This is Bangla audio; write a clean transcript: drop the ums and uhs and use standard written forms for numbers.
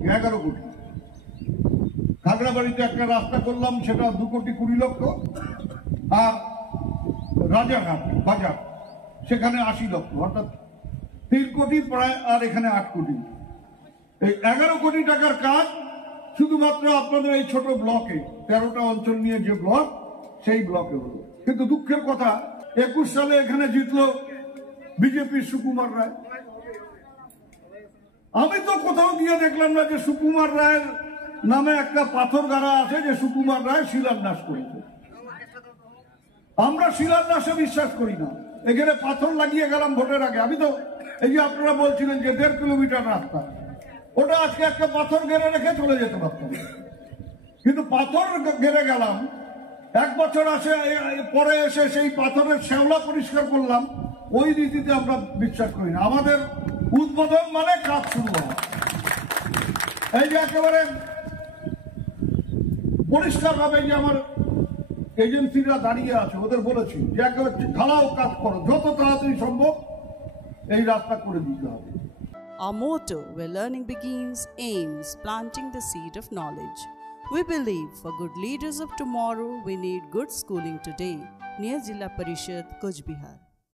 11 কোটি। খাগড়াবাড়িতে একটা রাস্তা করলাম, সেটা 2,20,00,000। আর রাজারহাট বাজার সেখানে 80,00,000, অর্থাৎ 3 কোটি প্রায়, আর এখানে 8 কোটি। এই 11 কোটি টাকার কাজ শুধুমাত্র আপনাদের এই ছোট ব্লকে, 13টা অঞ্চল নিয়ে যে ব্লক, সেই ব্লকে হলো। কিন্তু দুঃখের কথা, 21 সালে এখানে জিতলো বিজেপির সুকুমার রায়। আমি তো কোথাও গিয়ে দেখলাম না যে সুকুমার রায়ের নামে একটা পাথর গাড়া আছে যে সুকুমার রায় শিলান্যাস করেছে। আমরা শিলান্যাসে বিশ্বাস করি না। এখানে পাথর লাগিয়ে গেলাম ভোটের আগে। আমি তো এই যে আপনারা বলছিলেন যে 1.5 কিলোমিটার রাস্তা, ওটা আজকে একটা পাথর গেড়ে রেখে চলে যেতে পারতাম, কিন্তু পাথর গেড়ে গেলাম। 1 বছর পরে এসে সেই পাথরের শ্যাওলা পরিষ্কার করলাম। ওই রীতিতে আমরা বিশ্বাস করি না। আমাদের উদ্বোধন মানে কাজ শুরু হয়। এই যে একেবারে পরিষ্কার ভাবে যে আমার এজেন্সিরা দাঁড়িয়ে আছে, ওদের বলেছি যে একেবারে ঢালাও কাজ করো, যত তাড়াতাড়ি সম্ভব এই রাস্তা করে দিতে হবে। Our motto, where learning begins, aims planting the seed of knowledge. We believe for good leaders of tomorrow, we need good schooling today. Near Jilla Parishad, Kuch Bihar.